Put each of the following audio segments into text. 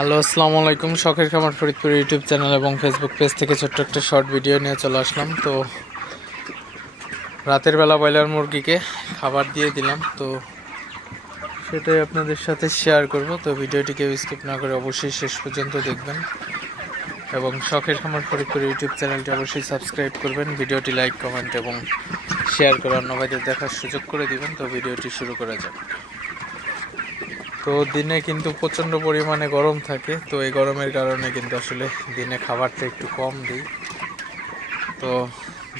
Hello, আসসালামু আলাইকুম। শখের খামার ফরিদপুর ইউটিউব চ্যানেল এবং ফেসবুক পেজ থেকে ছোট্ট একটা শর্ট ভিডিও নিয়ে চলে আসলাম। তো রাতের বেলা ব্রয়লার মুরগিকে খাবার দিয়ে দিলাম, তো সেটাই আপনাদের সাথে শেয়ার করব। তো ভিডিওটিকে স্কিপ না করে অবশ্যই শেষ পর্যন্ত দেখবেন এবং শখের খামার ফরিদপুর ইউটিউব চ্যানেলটি অবশ্যই সাবস্ক্রাইব করবেন। ভিডিওটি লাইক, কমেন্ট এবং শেয়ার করে অন্য ভাইদের দেখার সুযোগ করে দিবেন। তো ভিডিওটি শুরু করা যাক। তো দিনে কিন্তু প্রচণ্ড পরিমাণে গরম থাকে, তো এই গরমের কারণে কিন্তু আসলে দিনে খাবারটা একটু কম দিই। তো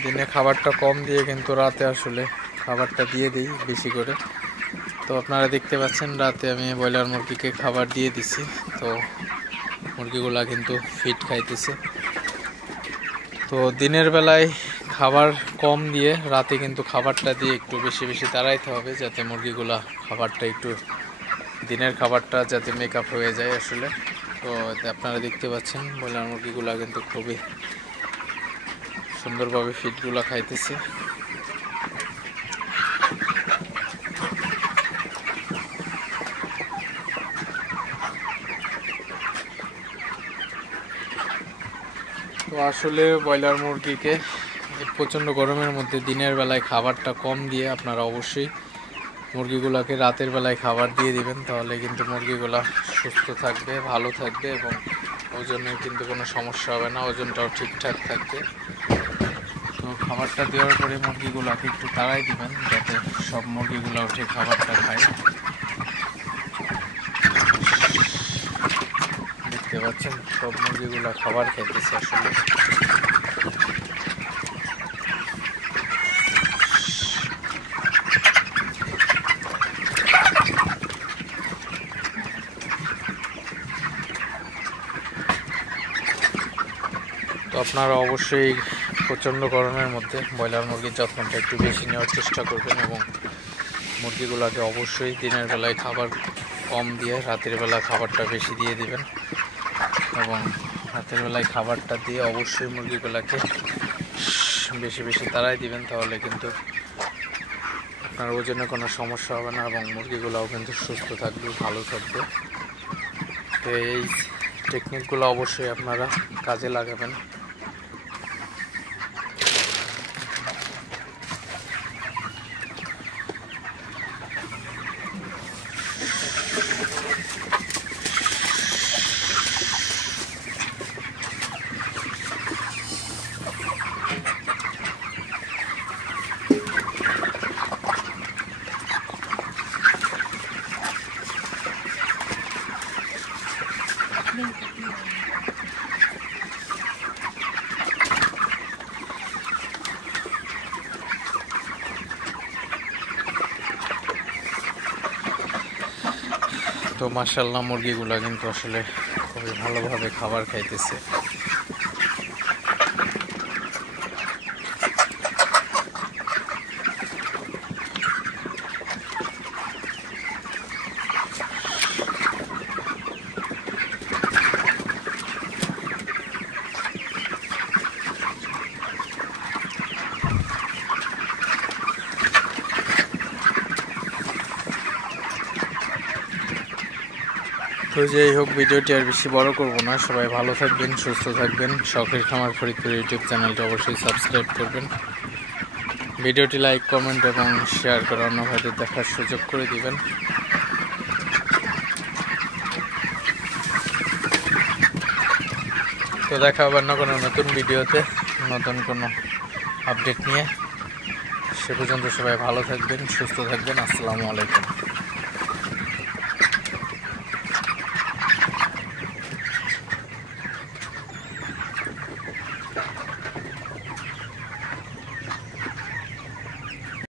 দিনে খাবারটা কম দিয়ে কিন্তু রাতে আসলে খাবারটা দিয়ে দিই বেশি করে। তো আপনারা দেখতে পাচ্ছেন রাতে আমি ব্রয়লার মুরগিকে খাবার দিয়ে দিছি। তো মুরগিগুলা কিন্তু ফিট খাইতেছে। তো দিনের বেলায় খাবার কম দিয়ে রাতে কিন্তু খাবারটা দিয়ে একটু বেশি বেশি তাড়াইতে হবে, যাতে মুরগিগুলা খাবারটা একটু দিনের খাবারটা যাতে মেকআপ হয়ে যায় আসলে। তো আপনারা দেখতে পাচ্ছেন ব্রয়লার মুরগিগুলা কিন্তু খুবই সুন্দরভাবে ফিডগুলা খাইতেছে। তো আসলে ব্রয়লার মুরগিকে প্রচণ্ড গরমের মধ্যে দিনের বেলায় খাবারটা কম দিয়ে আপনারা অবশ্যই মুরগিগুলোকে রাতের বেলায় খাবার দিয়ে দিবেন, তাহলে কিন্তু মুরগিগুলা সুস্থ থাকবে, ভালো থাকবে এবং ওজনের কিন্তু কোনো সমস্যা হবে না, ওজনটাও ঠিকঠাক থাকবে। তো খাবারটা দেওয়ার পরে মুরগিগুলোকে একটু তাড়াই দিবেন, যাতে সব মুরগিগুলো উঠে খাবারটা খায়। দেখতে পাচ্ছেন সব মুরগিগুলো খাবার খাইতেছে আসলে। তো আপনারা অবশ্যই প্রচণ্ড গরমের মধ্যে ব্রয়লার মুরগির যত্নটা একটু বেশি নেওয়ার চেষ্টা করবেন এবং মুরগিগুলোকে অবশ্যই দিনের বেলায় খাবার কম দিয়ে রাতের বেলা খাবারটা বেশি দিয়ে দিবেন এবং রাতের বেলায় খাবারটা দিয়ে অবশ্যই মুরগিগুলোকে বেশি বেশি তাড়াই দিবেন, তাহলে কিন্তু আপনার ওজনে কোনো সমস্যা হবে না এবং মুরগিগুলোও কিন্তু সুস্থ থাকবে, ভালো থাকবে। তো এই টেকনিকগুলো অবশ্যই আপনারা কাজে লাগাবেন। তো মাশাআল্লাহ মুরগিগুলা কিন্তু আসলে খুবই ভালোভাবে খাবার খাইতেছে। তো যাই হোক, ভিডিওটি আর বেশি বড় করব না। সবাই ভালো থাকবেন, সুস্থ থাকবেন। শখের খামার ফরিদপুর ইউটিউব চ্যানেলটা অবশ্যই সাবস্ক্রাইব করবেন। ভিডিওটি লাইক, কমেন্ট এবং শেয়ার করে অন্য ভাইদের দেখার সুযোগ করে দিবেন। তো দেখা হবে না কোনো নতুন ভিডিওতে, নতুন কোনো আপডেট নিয়ে। সে পর্যন্ত সবাই ভালো থাকবেন, সুস্থ থাকবেন। আসসালামু আলাইকুম।